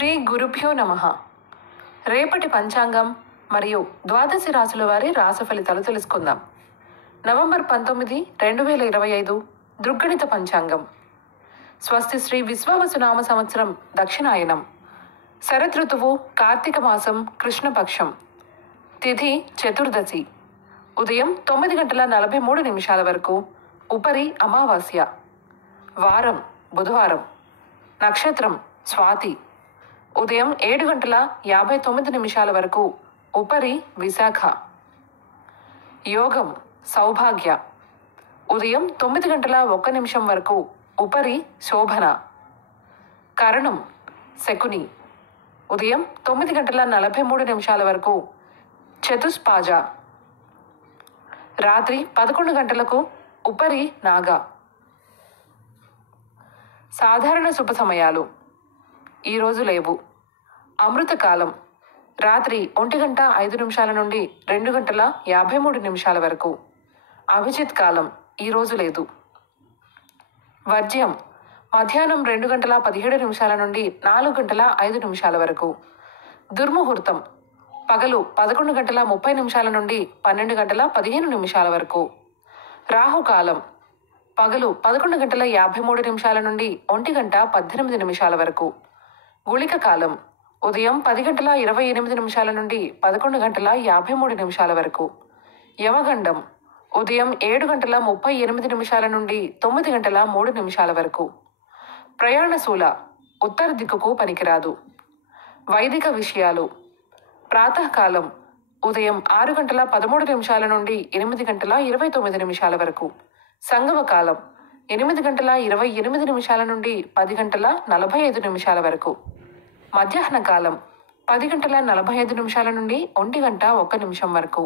శ్రీ గురుభ్యో నమః. రేపటి పంచాంగం మరియు ద్వాదశి రాశుల వారి రాశి ఫలితాలు తెలుసుకుందాం. నవంబర్ 19, 2025 దృగ్గణిత పంచాంగం. స్వస్తి శ్రీ విశ్వావసునామ సంవత్సరం దక్షిణాయనం. శరదృతువు కార్తీక మాసం కృష్ణపక్షం. తిథి చతుర్దశి. ఉదయం 9:43 వరకు. ఉపరి అమావాస్య. వారం బుధవారం. నక్షత్రం స్వాతి. ఉదయం 7:59 వరకు. ఉపరి విశాఖ. యోగం సౌభాగ్య. ఉదయం 9:01 వరకు. ఉపరి శోభన. కరణం శకుని. ఉదయం 9:43 వరకు. చతుస్పాజ. రాత్రి 11 గంటలకు. ఉపరి నాగ. సాధారణ శుభ సమయాలు ఈరోజు లేవు. అమృతకాలం రాత్రి 1:05 నుండి 2:53 వరకు. అభిజిత్ కాలం ఈరోజు లేదు. వర్జ్యం మధ్యాహ్నం 2:17 నుండి 4:05 వరకు. దుర్ముహూర్తం పగలు 11:30 నుండి 12:15 వరకు. రాహుకాలం పగలు 11:53 నుండి 1:18 వరకు. గుళిక కాలం ఉదయం 10:28 నుండి 11:53 వరకు. యమగండం ఉదయం 7:38 నుండి 9:03 వరకు. ప్రయాణశూల ఉత్తర దిక్కుకు పనికిరాదు. వైదిక విషయాలు ప్రాతకాలం ఉదయం 6:13 నుండి 8:29 వరకు. సంగమకాలం 8:28 నుండి 10:45 వరకు. మధ్యాహ్న కాలం 10:45 నుండి 1:01 వరకు.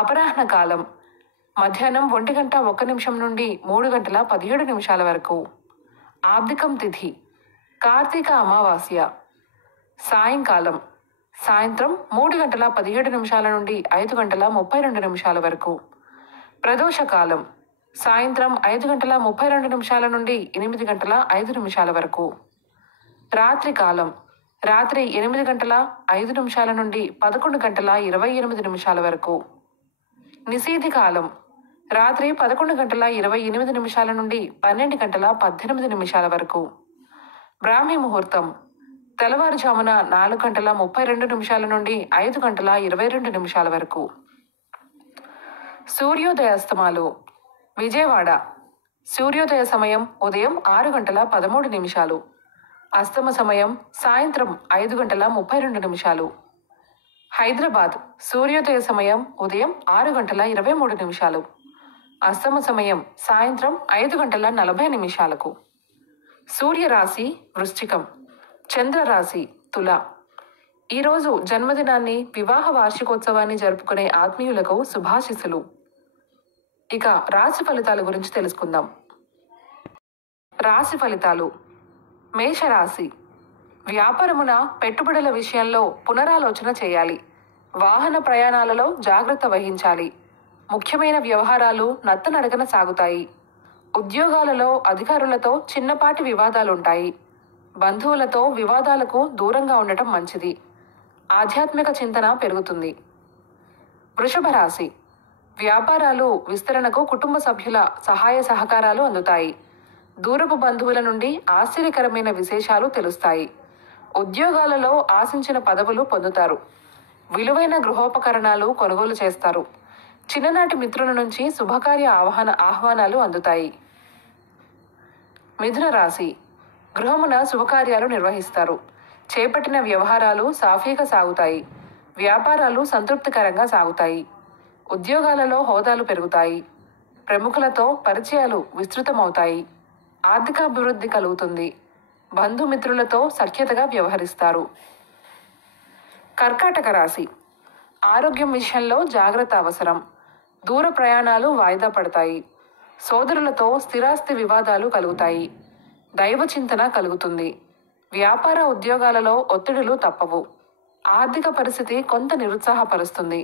అపరాహ్న కాలం మధ్యాహ్నం 1:01 నుండి 3:17 వరకు. ఆబ్దికం తిథి కార్తీక అమావాస్య. సాయంకాలం సాయంత్రం 3:17 నుండి 5:32 వరకు. ప్రదోషకాలం సాయంత్రం 5:32 నుండి 8:05 వరకు. రాత్రి కాలం రాత్రి 8:05 నుండి 11:28 వరకు. నిశీధి కాలం రాత్రి 11:28 నుండి 12:18 వరకు. బ్రాహ్మీ ముహూర్తం తెల్లవారుజామున 4:32 నుండి 5:22 వరకు. సూర్యోదయాస్తమాలు విజయవాడ సూర్యోదయ సమయం ఉదయం 6:13. అస్తమ సమయం సాయంత్రం 5:32. హైదరాబాద్ సూర్యోదయ సమయం ఉదయం 6:23. అస్తమ సమయం సాయంత్రం 5:40. సూర్యరాశి వృశ్చికం. చంద్రరాశి తుల. ఈరోజు జన్మదినాన్ని వివాహ వార్షికోత్సవాన్ని జరుపుకునే ఆత్మీయులకు శుభాశిస్సులు. ఇక రాశి ఫలితాల గురించి తెలుసుకుందాం. రాశి ఫలితాలు. మేషరాశి వ్యాపారమున పెట్టుబడుల విషయంలో పునరాలోచన చేయాలి. వాహన ప్రయాణాలలో జాగ్రత్త వహించాలి. ముఖ్యమైన వ్యవహారాలు నత్తనడకన సాగుతాయి. ఉద్యోగాలలో అధికారులతో చిన్నపాటి వివాదాలుంటాయి. బంధువులతో వివాదాలకు దూరంగా ఉండటం మంచిది. ఆధ్యాత్మిక చింతన పెరుగుతుంది. వృషభ రాశి వ్యాపారాలు విస్తరణకు కుటుంబ సభ్యుల సహాయ సహకారాలు అందుతాయి. దూరపు బంధువుల నుండి ఆశ్చర్యకరమైన విశేషాలు తెలుస్తాయి. ఉద్యోగాలలో ఆశించిన పదవులు పొందుతారు. విలువైన గృహోపకరణాలు కొనుగోలు చేస్తారు. చిన్ననాటి మిత్రుల నుంచి శుభకార్య ఆహ్వానాలు అందుతాయి. మిథున రాశి గృహమున శుభకార్యాలు నిర్వహిస్తారు. చేపట్టిన వ్యవహారాలు సాఫీగా సాగుతాయి. వ్యాపారాలు సంతృప్తికరంగా సాగుతాయి. ఉద్యోగాలలో హోదాలు పెరుగుతాయి. ప్రముఖులతో పరిచయాలు విస్తృతమవుతాయి. ఆర్థికాభివృద్ధి కలుగుతుంది. బంధుమిత్రులతో సఖ్యతగా వ్యవహరిస్తారు. కర్కాటక రాశి ఆరోగ్యం విషయంలో జాగ్రత్త అవసరం. దూర ప్రయాణాలు వాయిదా పడతాయి. సోదరులతో స్థిరాస్తి వివాదాలు కలుగుతాయి. దైవ చింతన కలుగుతుంది. వ్యాపార ఉద్యోగాలలో ఒత్తిడులు తప్పవు. ఆర్థిక పరిస్థితి కొంత నిరుత్సాహపరుస్తుంది.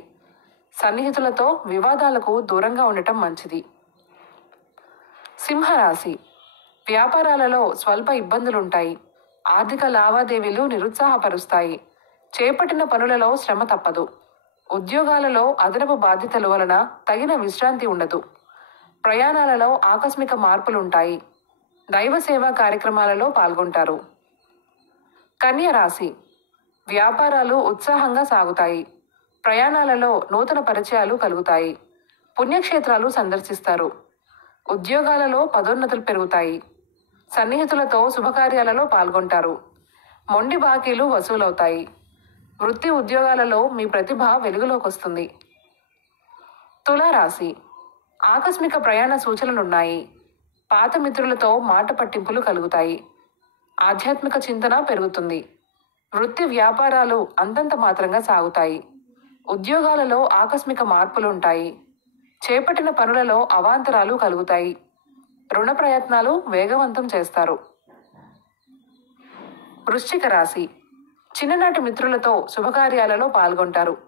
సన్నిహితులతో వివాదాలకు దూరంగా ఉండటం మంచిది. సింహరాశి వ్యాపారాలలో స్వల్ప ఇబ్బందులుంటాయి. ఆర్థిక లావాదేవీలు నిరుత్సాహపరుస్తాయి. చేపట్టిన పనులలో శ్రమ తప్పదు. ఉద్యోగాలలో అదనపు బాధ్యతల వలన తగిన విశ్రాంతి ఉండదు. ప్రయాణాలలో ఆకస్మిక మార్పులుంటాయి. దైవ సేవా కార్యక్రమాలలో పాల్గొంటారు. కన్య రాశి. వ్యాపారాలు ఉత్సాహంగా సాగుతాయి. ప్రయాణాలలో నూతన పరిచయాలు కలుగుతాయి. పుణ్యక్షేత్రాలు సందర్శిస్తారు. ఉద్యోగాలలో పదోన్నతులు పెరుగుతాయి. సన్నిహితులతో శుభకార్యాలలో పాల్గొంటారు. మొండి బాకీలు వసూలవుతాయి. వృత్తి ఉద్యోగాలలో మీ ప్రతిభ వెలుగులోకొస్తుంది. తులారాశి. ఆకస్మిక ప్రయాణ సూచనలున్నాయి. పాత మిత్రులతో మాట పట్టింపులు కలుగుతాయి. ఆధ్యాత్మిక చింతన పెరుగుతుంది. వృత్తి వ్యాపారాలు అంతంత మాత్రంగా సాగుతాయి. ఉద్యోగాలలో ఆకస్మిక మార్పులుంటాయి. చేపట్టిన పనులలో అవాంతరాలు కలుగుతాయి. రుణ ప్రయత్నాలు వేగవంతం చేస్తారు. వృశ్చిక రాశి. చిన్ననాటి మిత్రులతో శుభకార్యాలలో పాల్గొంటారు.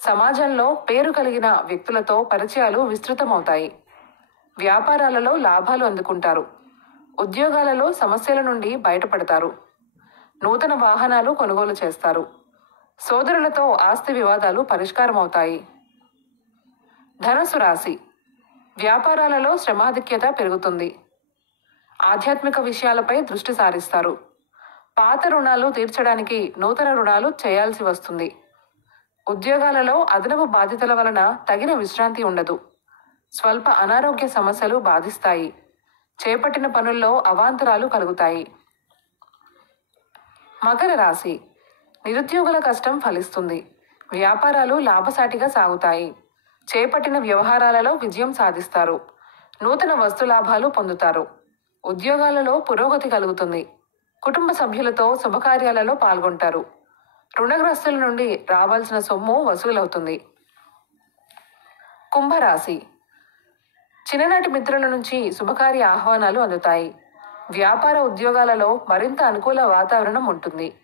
సమాజంలో పేరు కలిగిన వ్యక్తులతో పరిచయాలు విస్తృతమవుతాయి. వ్యాపారాలలో లాభాలు అందుకుంటారు. ఉద్యోగాలలో సమస్యల నుండి బయటపడతారు. నూతన వాహనాలు కొనుగోలు చేస్తారు. సోదరులతో ఆస్తి వివాదాలు పరిష్కారమవుతాయి. ధనుసు రాశి. వ్యాపారాలలో శ్రమాధిక్యత పెరుగుతుంది. ఆధ్యాత్మిక విషయాలపై దృష్టి సారిస్తారు. పాత రుణాలు తీర్చడానికి నూతన రుణాలు చేయాల్సి వస్తుంది. ఉద్యోగాలలో అదనపు బాధ్యతల వలన తగిన విశ్రాంతి ఉండదు. స్వల్ప అనారోగ్య సమస్యలు బాధిస్తాయి. చేపట్టిన పనుల్లో అవాంతరాలు కలుగుతాయి. మకర రాశి. నిరుద్యోగుల కష్టం ఫలిస్తుంది. వ్యాపారాలు లాభసాటిగా సాగుతాయి. చేపట్టిన వ్యవహారాలలో విజయం సాధిస్తారు. నూతన వస్తు లాభాలు పొందుతారు. ఉద్యోగాలలో పురోగతి కలుగుతుంది. కుటుంబ సభ్యులతో శుభకార్యాలలో పాల్గొంటారు. రుణగ్రస్తుల నుండి రావాల్సిన సొమ్ము వసూలవుతుంది. కుంభరాశి. చిన్ననాటి మిత్రుల నుంచి శుభకార్య ఆహ్వానాలు అందుతాయి. వ్యాపార ఉద్యోగాలలో మరింత అనుకూల వాతావరణం ఉంటుంది.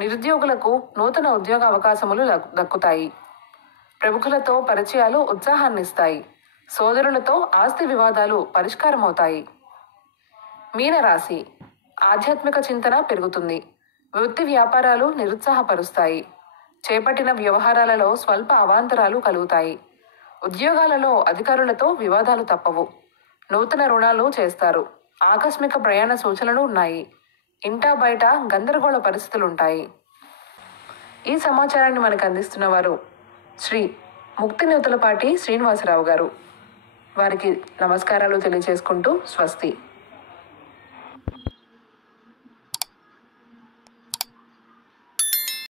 నిరుద్యోగులకు నూతన ఉద్యోగ అవకాశములు దక్కుతాయి. ప్రముఖులతో పరిచయాలు ఉత్సాహాన్నిస్తాయి. సోదరులతో ఆస్తి వివాదాలు పరిష్కారమవుతాయి. మీనరాశి. ఆధ్యాత్మిక చింతన పెరుగుతుంది. వృత్తి వ్యాపారాలు నిరుత్సాహపరుస్తాయి. చేపట్టిన వ్యవహారాలలో స్వల్ప అవాంతరాలు కలుగుతాయి. ఉద్యోగాలలో అధికారులతో వివాదాలు తప్పవు. నూతన రుణాలు చేస్తారు. ఆకస్మిక ప్రయాణ సూచనలు ఉన్నాయి. ఇంటా బయట గందరగోళ పరిస్థితులుంటాయి. ఈ సమాచారాన్ని మనకు అందిస్తున్న వారు శ్రీ ముక్తినూతలపాటి శ్రీనివాసరావు గారు. వారికి నమస్కారాలు తెలియజేసుకుంటూ స్వస్తి.